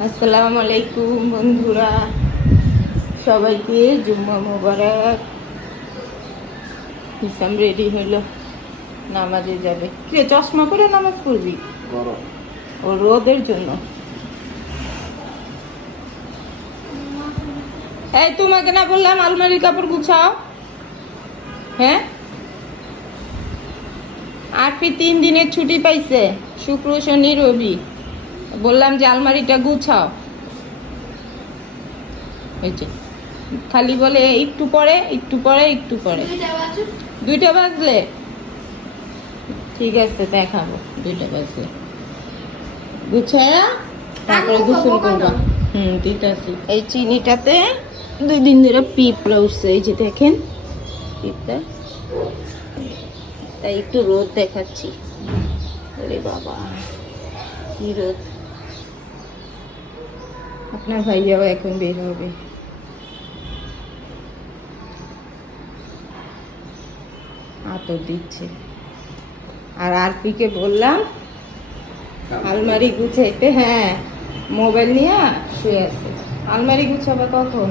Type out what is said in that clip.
আসসালামু আলাইকুম বন্ধুরা, সবাইকে জুম্মা মোবারক। হিসাম রেডি হইল, নামাজে যাবে। কি রে, চশমা পরে নামাজ পড়বি? ও রোদের জন্য। এই তোমাকে না বললাম আলমারির কাপড় গুছাও? হ্যাঁ, আরফি 3 দিনের ছুটি পাইছে, শুক্র শনি রবি। বললাম যে আলমারিটা গুছাও, এই যে খালি বলে একটু পরে একটু পরে একটু পরে। 2টা বাজলে ঠিক আছে, দেখাবো 2টা বাজলে গুছায়া তারপরে গোসল করবা। দিতেছি। এই চিনিটাতে 2 দিন ধরে পিঁপড়া উঠছে, এই যে দেখেন পিঁপড়া, তাই একটু রোদ দেখাচ্ছি। ওরে বাবা কি রোদ! আপনার ভাইয়াও এখন বের হবে। আতর দিচ্ছে। আর আরপিকে বললাম আলমারি গুছাইতে। হ্যাঁ, মোবাইল নিয়ে শুয়ে আছে। আলমারি গুছাবা কখন?